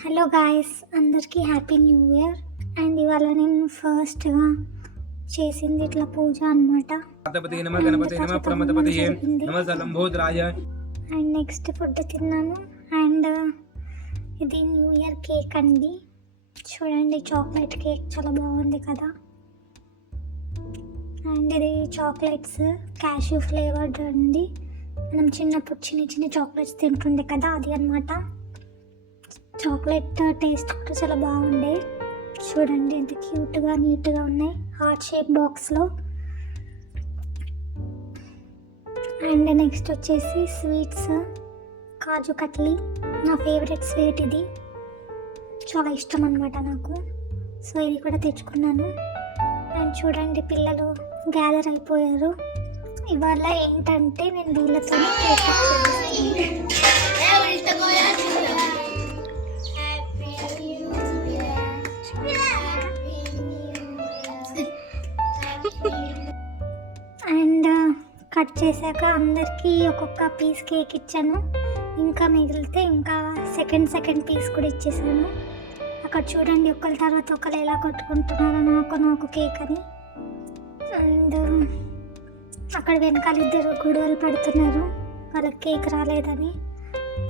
Hello guys అందరికీ happy new year and ఇవాళ నేను ఫస్ట్గా చేసింది ఇట్లా పూజ అనమాట అండ్ నెక్స్ట్ ఫుడ్ తిన్నాను. అండ్ ఇది న్యూ ఇయర్ కేక్ అండి. చూడండి చాక్లెట్ కేక్ చాలా బాగుంది కదా. అండ్ ఇది చాక్లెట్స్ క్యాష్యూ ఫ్లేవర్డ్ అండి. మనం చిన్నప్పుడు చిన్న చిన్న చాక్లెట్స్ తింటుండే కదా అది అన్నమాట. చాక్లెట్ టేస్ట్ కూడా చాలా బాగుండే. చూడండి ఎంత క్యూట్గా నీట్గా ఉన్నాయి. హార్ట్ షేప్ బాక్స్లో అండ్ నెక్స్ట్ వచ్చేసి స్వీట్స్. కాజు కట్లీ. నా ఫేవరెట్ స్వీట్ ఇది. చాలా ఇష్టం అనమాట నాకు. సో ఇది కూడా తెచ్చుకున్నాను. అండ్ చూడండి పిల్లలు గ్యాదర్ అయిపోయారు. ఇవాళ ఏంటంటే నేను వీళ్ళతో కట్ చేశాక అందరికీ ఒక్కొక్క పీస్ కేక్ ఇచ్చాను. ఇంకా మిగిలితే ఇంకా సెకండ్ సెకండ్ పీస్ కూడా ఇచ్చేసాను. అక్కడ చూడండి ఒకరి తర్వాత ఒకరు ఎలా కొట్టుకుంటున్నారు నాకు నాకు కేక్ అని. అండ్ అక్కడ వెనకాల ఇద్దరు గొడవలు పడుతున్నారు. వాళ్ళకి కేక్ రాలేదని.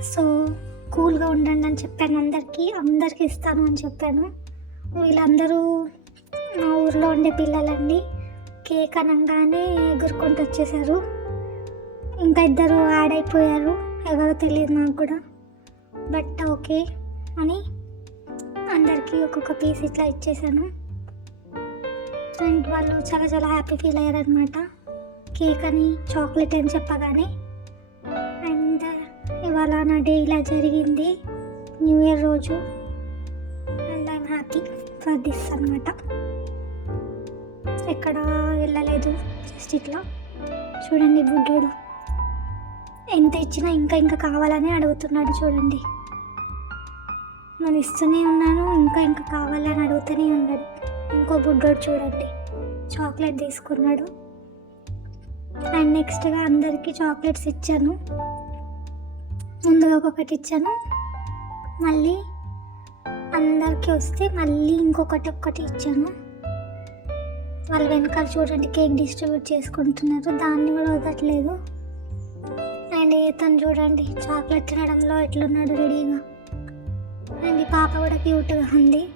సో కూల్గా ఉండండి అని చెప్పాను అందరికీ. అందరికీ ఇస్తాను అని చెప్పాను. వీళ్ళందరూ మా ఊర్లో ఉండే పిల్లలండి. కేక్ అనగానే ఎగురుకుంటూ వచ్చేసారు ఇంకా ఇద్దరు యాడ్ అయిపోయారు ఎవరో తెలియదు నాకు కూడా. బట్ ఓకే అని అందరికీ ఒక్కొక్క పీస్ ఇట్లా ఇచ్చేసాను అండ్ వాళ్ళు చాలా చాలా హ్యాపీ ఫీల్ అయ్యారనమాట కేక్ అని చాక్లెట్ అని చెప్పగానే. అండ్ ఇవాళ నా డే ఇలా జరిగింది. న్యూ ఇయర్ రోజు. And I'm happy for this అనమాట ఎక్కడ వెళ్ళలేదు. జస్ట్ ఇట్లా. చూడండి బుడ్డోడు. ఎంత ఇచ్చినా ఇంకా ఇంకా కావాలని అడుగుతున్నాడు చూడండి. నేను ఇస్తూనే ఉన్నాను ఇంకా ఇంకా కావాలని అడుగుతూనే ఉన్నాడు. ఇంకో బుడ్డోడు చూడండి. చాక్లెట్ తీసుకున్నాడు. అండ్ నెక్స్ట్గా అందరికీ చాక్లెట్స్ ఇచ్చాను. ముందుగా ఒక్కొక్కటి ఇచ్చాను. మళ్ళీ అందరికీ వస్తే మళ్ళీ ఇంకొకటి ఒక్కటి ఇచ్చాను. వాళ్ళ వెనకాల చూడండి కేక్ డిస్ట్రిబ్యూట్ చేసుకుంటున్నారు. దాన్ని కూడా వదలట్లేదు. అండ్ తను చూడండి చాక్లెట్ తినడంలో ఎట్లున్నాడు రెడీగా. అండ్ ఈ పాప కూడా క్యూట్గా ఉంది.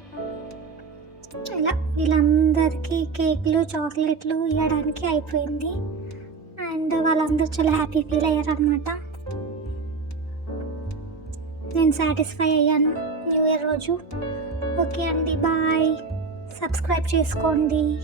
ఇలా వీళ్ళందరికీ కేక్లు చాక్లెట్లు ఇవ్వడానికి అయిపోయింది. అండ్ వాళ్ళందరూ చాలా హ్యాపీ ఫీల్ అయ్యారనమాట నేను సాటిస్ఫై అయ్యాను న్యూ ఇయర్ రోజు. ఓకే అండి బాయ్. సబ్స్క్రైబ్ చేసుకోండి.